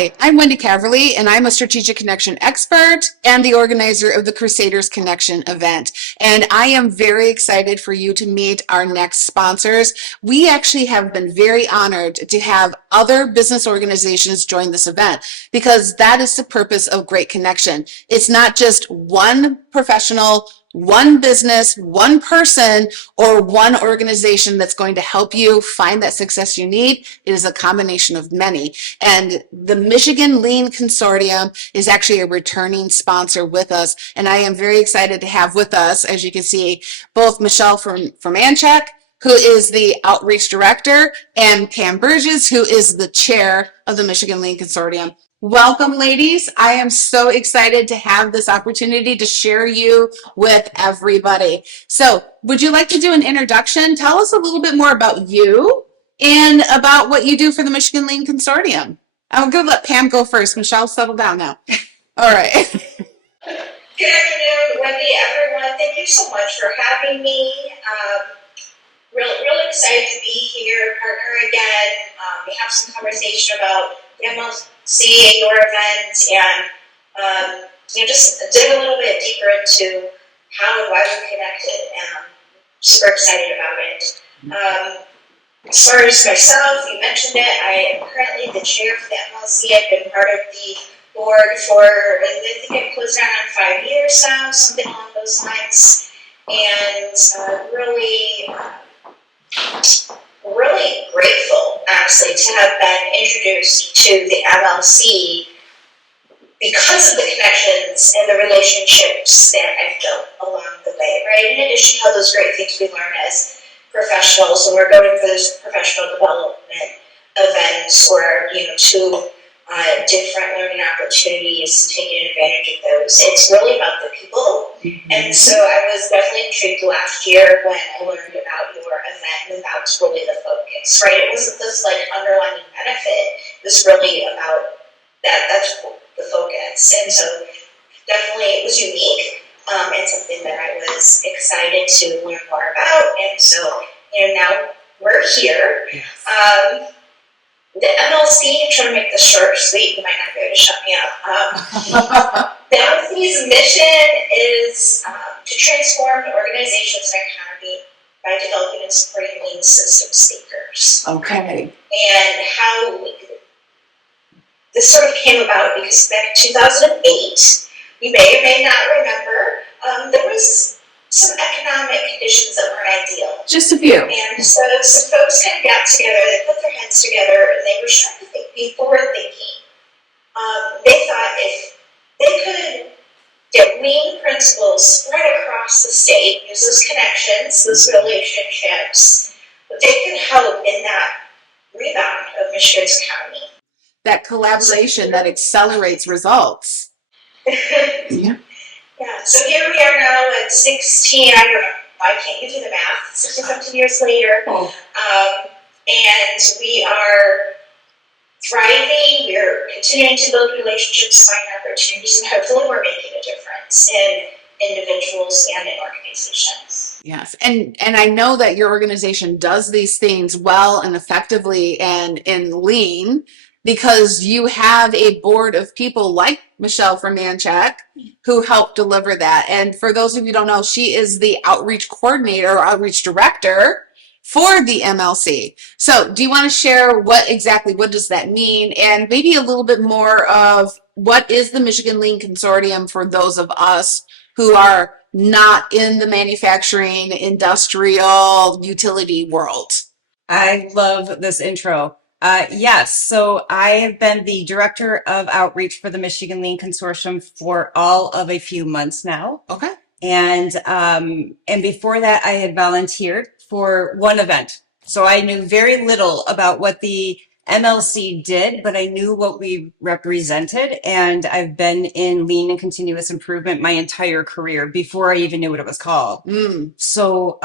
Hi, I'm Wendy Caverly, and I'm a strategic connection expert and the organizer of the Crusaders Connection event. And I am very excited for you to meet our next sponsors. We actually have been very honored to have other business organizations join this event because that is the purpose of Great Connection. It's not just one professional, one business, one person, or one organization that's going to help you find that success you need. It is a combination of many. And the Michigan Lean Consortium is actually a returning sponsor with us. And I am very excited to have with us, as you can see, both Michelle from Anchek, who is the outreach director, and Pam Burgess, who is the chair of the Michigan Lean Consortium. Welcome, ladies. I am so excited to have this opportunity to share you with everybody. So would you like to do an introduction? Tell us a little bit more about you and about what you do for the Michigan Lean Consortium. I'm going to let Pam go first. Michelle, settle down now. All right. Good afternoon, Wendy, everyone. Thank you so much for having me. Really excited to be here, partner again. We have some conversation about the MLC at your event, and just dig a little bit deeper into how and why we're connected. And I'm super excited about it. As far as myself, you mentioned it. I am currently the chair for the MLC. I've been part of the board for, I think I've closed down on 5 years now, something along those lines. And really grateful, honestly, to have been introduced to the MLC because of the connections and the relationships that I've built along the way, right? In addition to all those great things we learn as professionals when we're going for those professional development events or, to different learning opportunities and taking advantage of those. It's really about the people. And so I was definitely intrigued last year when I learned about your event, and that was really the focus, right? It wasn't this underlying benefit. It was really about that's the focus. And so definitely it was unique and something that I was excited to learn more about. And so, now we're here. The MLC, I'm trying to make this short or sweet, you might not be able to shut me up. The MLC's mission is to transform organizations and economy by developing and supporting lean systems thinkers. Okay. And how this sort of came about because back in 2008, you may or may not remember, there was some economic conditions that weren't ideal. Just a few. And so some folks kind of got together, they put their heads together, and they were trying to be forward thinking. They thought if they could get lean principles spread across the state, use those connections, those relationships, they could help in that rebound of Michigan's economy. That collaboration that accelerates results. Yeah. Yeah, so here we are now at 16, I can't do the math, 16, 17 years later, and we are thriving, we're continuing to build relationships, find opportunities, and hopefully we're making a difference in individuals and in organizations. Yes, and I know that your organization does these things well and effectively and in lean, because you have a board of people like Michelle from Anchek who help deliver that. And for those of you who don't know, she is the outreach coordinator or outreach director for the MLC. So do you want to share what does that mean? And maybe a little bit more of what is the Michigan Lean Consortium for those of us who are not in the manufacturing, industrial, utility world? I love this intro. Yes, so I have been the director of outreach for the Michigan Lean Consortium for all of a few months now. Okay. And before that, I had volunteered for one event. So I knew very little about what the MLC did, but I knew what we represented. And I've been in lean and continuous improvement my entire career before I even knew what it was called. So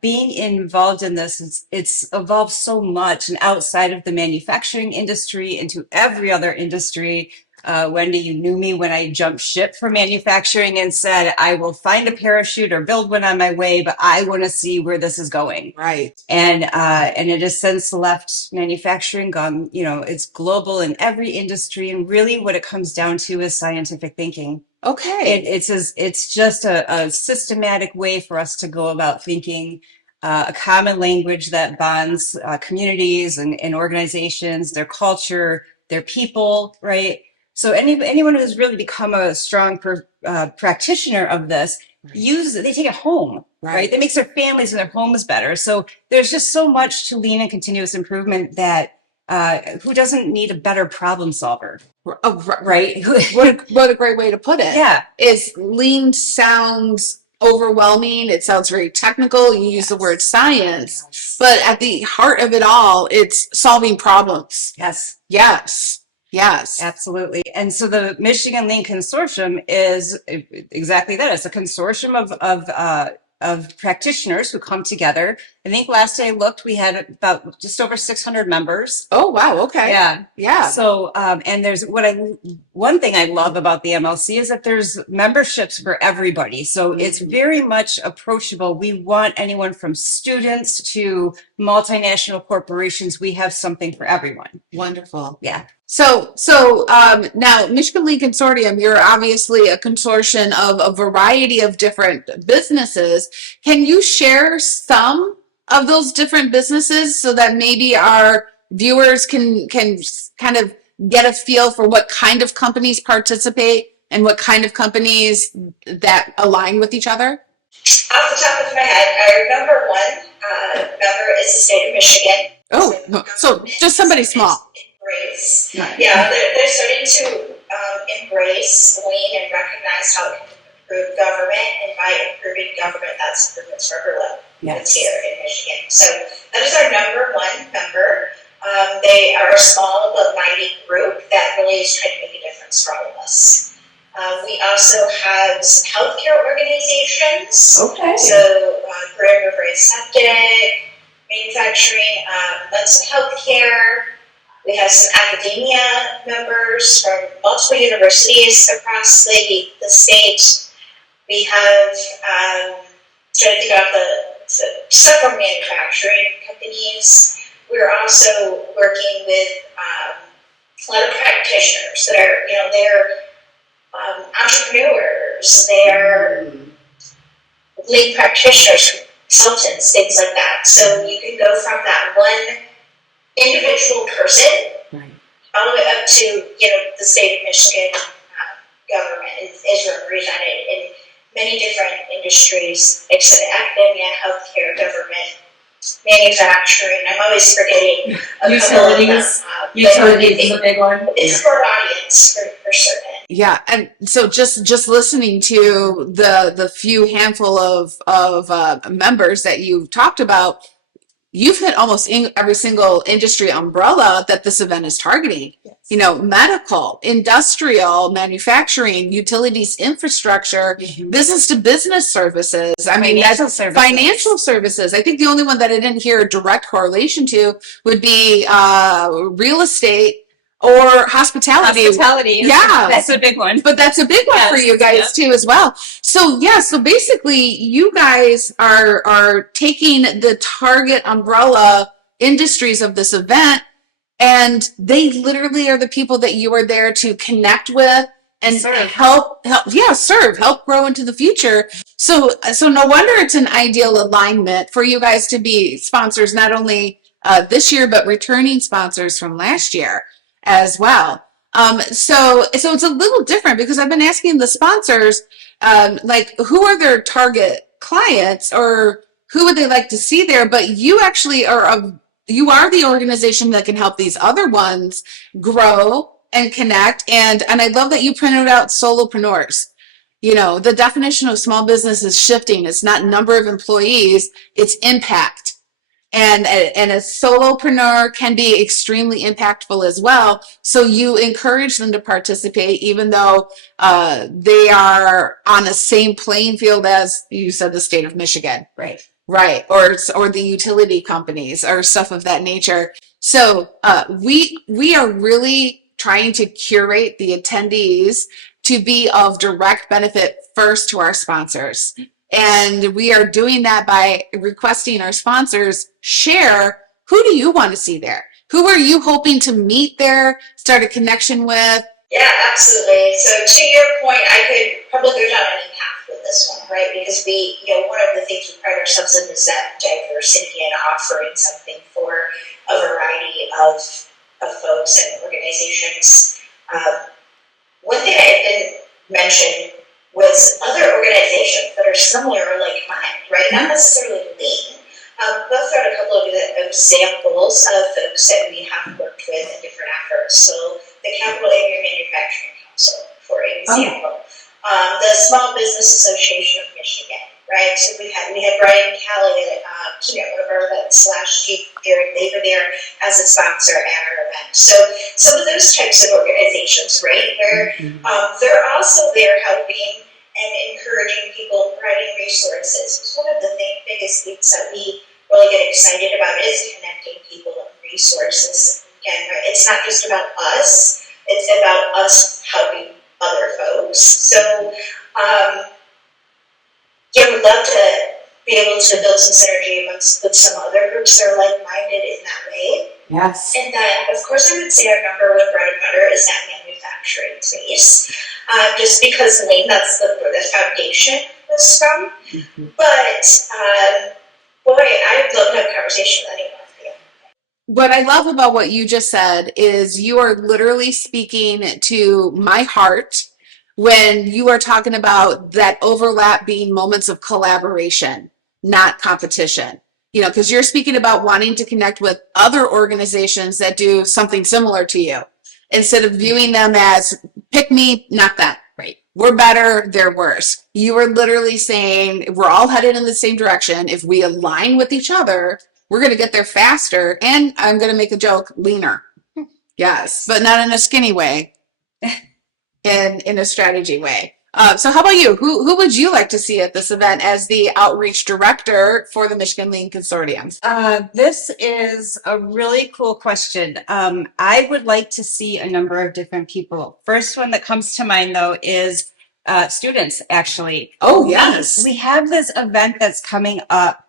being involved in this, it's evolved so much, and outside of the manufacturing industry into every other industry. Wendy, you knew me when I jumped ship from manufacturing and said, I will find a parachute or build one on my way, but I want to see where this is going. Right. And it has since left manufacturing, gone, it's global in every industry. And really what it comes down to is scientific thinking. Okay. It's just a systematic way for us to go about thinking, a common language that bonds communities and organizations, their culture, their people, right? So anyone who's really become a strong practitioner of this, they take it home, right? That makes their families and their homes better. So there's just so much to lean and continuous improvement that who doesn't need a better problem solver? Right? What a great way to put it. Yeah. Is lean sounds overwhelming. It sounds very technical. You use the word science, but at the heart of it all, it's solving problems. Yes. Yes. Yes. Absolutely. And so the Michigan Lean Consortium is exactly that. It's a consortium of practitioners who come together. I think last day I looked, we had about just over 600 members. Oh, wow. Okay. Yeah. Yeah. So, and there's one thing I love about the MLC is that there's memberships for everybody. So it's very much approachable. We want anyone from students to multinational corporations. We have something for everyone. Wonderful. Yeah. So now Michigan Lean Consortium, you're obviously a consortium of a variety of different businesses. Can you share some of those different businesses so that maybe our viewers can kind of get a feel for what kind of companies participate and what kind of companies that align with each other? Off the top of my head, I remember one member is the state of Michigan. Oh, so just somebody small. Embrace. Right. Yeah, they're starting to embrace lean and recognize how it can improve government, and by improving government, that's improvements for everyone. Yes. Here in Michigan. So that is our number one member. They are a small but mighty group that really is trying to make a difference for all of us. We also have some healthcare organizations. Okay. So Grand River Aseptic, manufacturing, mental health care. We have some academia members from multiple universities across the state. We have, trying to think of the several manufacturing companies. We're also working with a lot of practitioners that are, they're entrepreneurs, they're lean practitioners, consultants, things like that. So you can go from that one individual person all the way up to, the state of Michigan government is represented in many different industries, like I said, academia, healthcare, government, manufacturing. I'm always forgetting utilities. Utilities is a big one. It's for our audience for certain. Yeah, and so just listening to the few handful of members that you've talked about, you've hit almost every single industry umbrella that this event is targeting. Yes. Medical, industrial, manufacturing, utilities, infrastructure, business to business services. I mean, that's financial services. I think the only one that I didn't hear a direct correlation to would be real estate or hospitality. Yeah. That's a big one. But that's a big one for you guys too as well. So so basically you guys are taking the target umbrella industries of this event, and they literally are the people that you are there to connect with and help grow into the future. So no wonder it's an ideal alignment for you guys to be sponsors, not only this year, but returning sponsors from last year as well. So it's a little different because I've been asking the sponsors, who are their target clients or who would they like to see there? But you actually you are the organization that can help these other ones grow and connect. And I love that you printed out solopreneurs. The definition of small business is shifting. It's not number of employees, it's impact. And a solopreneur can be extremely impactful as well. So you encourage them to participate, even though they are on the same playing field as you said, the state of Michigan. Right. Or the utility companies or stuff of that nature. So we are really trying to curate the attendees to be of direct benefit first to our sponsors. And we are doing that by requesting our sponsors share, who do you want to see there? Who are you hoping to meet there, start a connection with? Yeah, absolutely. So to your point, I could probably go down any path with this one, right? Because we, one of the things we pride ourselves in is that diversity and offering something for a variety of folks and organizations. One thing I didn't mention was other organizations that are similar or like mine, right? Not necessarily lean. Those are a couple of examples of folks that we have worked with in different efforts. So the Capital Area Manufacturing Council, for example, the Small Business Association of Michigan, right? So we had Brian Kelly at one of our events last year. They were there as a sponsor at our event. So some of those types of organizations, right, where they're also there helping and encouraging people, providing resources. It's one of the biggest things that we really get excited about is connecting people and resources. Again, right? It's not just about us, it's about us helping other folks. So, we'd love to be able to build some synergy with some other groups that are like-minded in that way. Yes. And then, of course, I would say our number one bread and butter is that manufacturing space. Just because that's where the foundation was from. But, boy, I'd love to have a conversation with anyone. What I love about what you just said is you are literally speaking to my heart when you are talking about that overlap being moments of collaboration, not competition. Because you're speaking about wanting to connect with other organizations that do something similar to you instead of viewing them as pick me, not them. Right. We're better, they're worse. You are literally saying we're all headed in the same direction. If we align with each other, we're going to get there faster. And I'm going to make a joke, leaner. Yes, but not in a skinny way, in a strategy way. So how about you? Who would you like to see at this event as the outreach director for the Michigan Lean Consortium? This is a really cool question. I would like to see a number of different people. First one that comes to mind, though, is students, actually. Oh, yes. We have this event that's coming up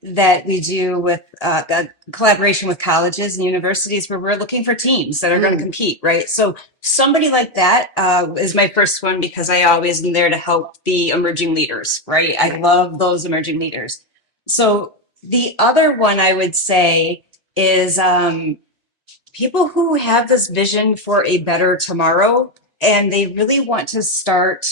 that we do with a collaboration with colleges and universities where we're looking for teams that are going to compete, right? So somebody like that is my first one because I always am there to help the emerging leaders, right? I love those emerging leaders. So the other one I would say is people who have this vision for a better tomorrow and they really want to start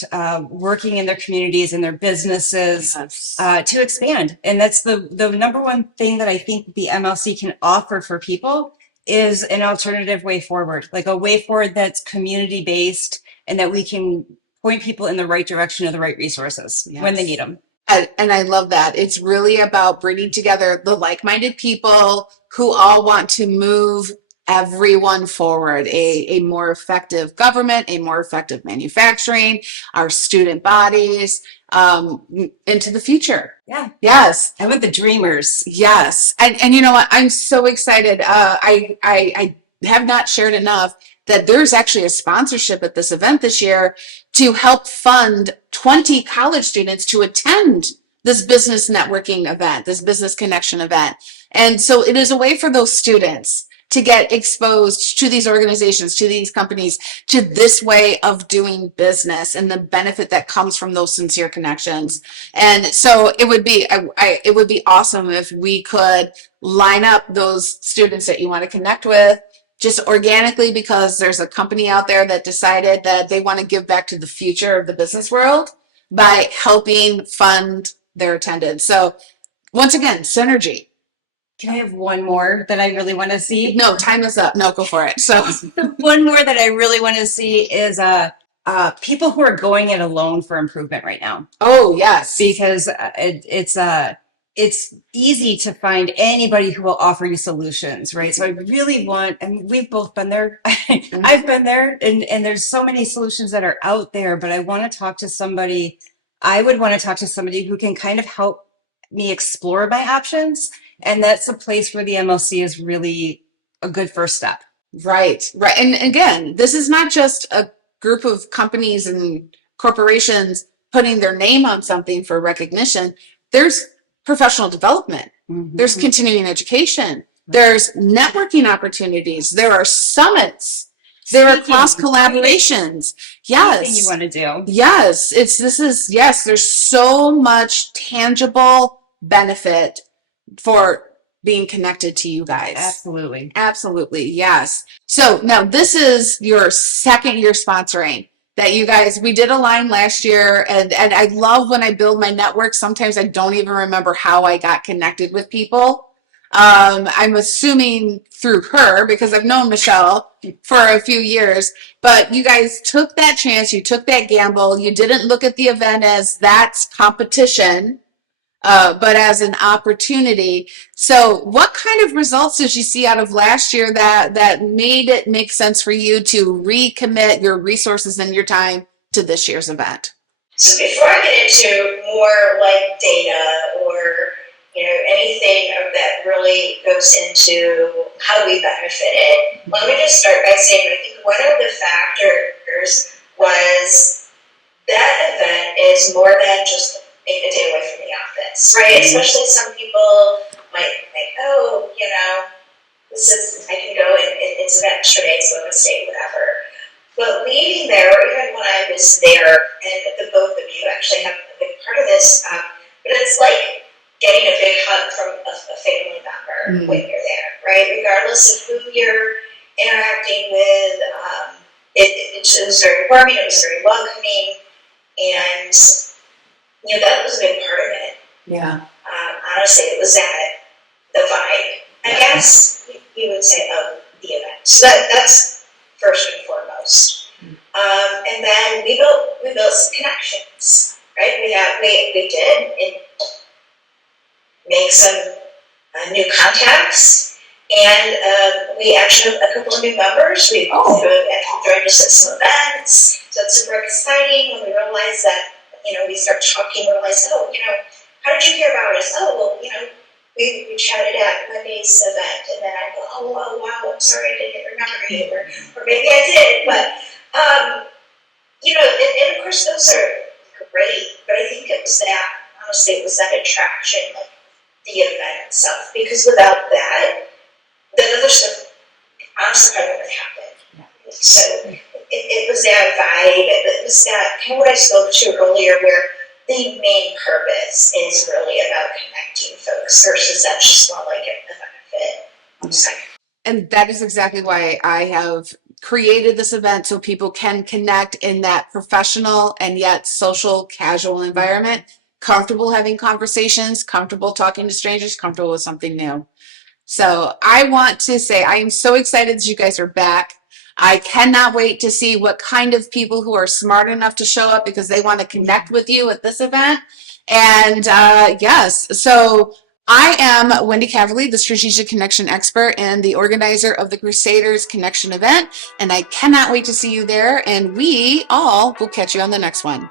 working in their communities and their businesses to expand. And that's the number one thing that I think the MLC can offer for people is an alternative way forward, like a way forward that's community based and that we can point people in the right direction of the right resources when they need them. And I love that. It's really about bringing together the like-minded people who all want to move everyone forward, a more effective government, a more effective manufacturing, our student bodies, into the future. Yeah. Yes. I want the dreamers. Yes. And you know what? I'm so excited. I have not shared enough that there's actually a sponsorship at this event this year to help fund 20 college students to attend this business networking event, this business connection event. And so it is a way for those students to get exposed to these organizations, to these companies, to this way of doing business and the benefit that comes from those sincere connections. And so it would be awesome if we could line up those students that you want to connect with just organically because there's a company out there that decided that they want to give back to the future of the business world by helping fund their attendance. So once again, synergy. Can I have one more that I really want to see? No, time is up. No, go for it. So one more that I really want to see is people who are going it alone for improvement right now. Oh, yes. Because it's easy to find anybody who will offer you solutions, right? So I really want, and we've both been there. I've been there, and there's so many solutions that are out there, but I want to talk to somebody. I would want to talk to somebody who can kind of help me explore my options. And that's a place where the MLC is really a good first step. Right, right. And again, this is not just a group of companies and corporations putting their name on something for recognition. There's professional development, there's Mhm. continuing education, there's networking opportunities, there are summits, there are cross Speaking, collaborations. anything you Yes. want to do. Yes, yes, there's so much tangible benefit for being connected to you guys. Absolutely. Absolutely, yes. So now this is your second year sponsoring that you guys, we did a line last year, and I love when I build my network. Sometimes I don't even remember how I got connected with people. I'm assuming through her because I've known Michelle for a few years, but you guys took that chance, you took that gamble, you didn't look at the event as that's competition, but as an opportunity. So what kind of results did you see out of last year that made it make sense for you to recommit your resources and your time to this year's event? So before I get into more like data or anything that really goes into how we benefited, let me just start by saying I think one of the factors was that event is more than just a day away from the office, right? Especially some people might think, oh, this is, I can go and it's an extra day, so I'm going to stay, whatever. But leaving there, or even when I was there, and the both of you actually have a big part of this, but it's like getting a big hug from a family member when you're there, right? Regardless of who you're interacting with, it was very warming, it was very welcoming, and that was a big part of it. Yeah. Honestly, it was the vibe. I guess you would say of the event. So that's first and foremost. And then we built some connections, right? We did make some new contacts, and we actually have a couple of new members. We actually joined us at some events, so it's super exciting when we realize that we start talking. We realize, how did you hear about us? Oh, well, we chatted at Monday's event, and then I go, oh wow, I'm sorry I didn't remember you, or maybe I did, but and of course those are great, but I think it was that attraction, like the event itself, because without that, the other stuff honestly probably would have happened. So it was that vibe, it was that kind of what I spoke to earlier, where the main purpose is really about connecting folks versus that's just not like a benefit. And that is exactly why I have created this event, so people can connect in that professional and yet social, casual environment, comfortable having conversations, comfortable talking to strangers, comfortable with something new. So I want to say I am so excited that you guys are back. I cannot wait to see what kind of people who are smart enough to show up because they want to connect with you at this event. And yes, so I am Wendy Caverly, the Strategic Connection Expert and the organizer of the Crusaders Connection event. And I cannot wait to see you there. And we all will catch you on the next one.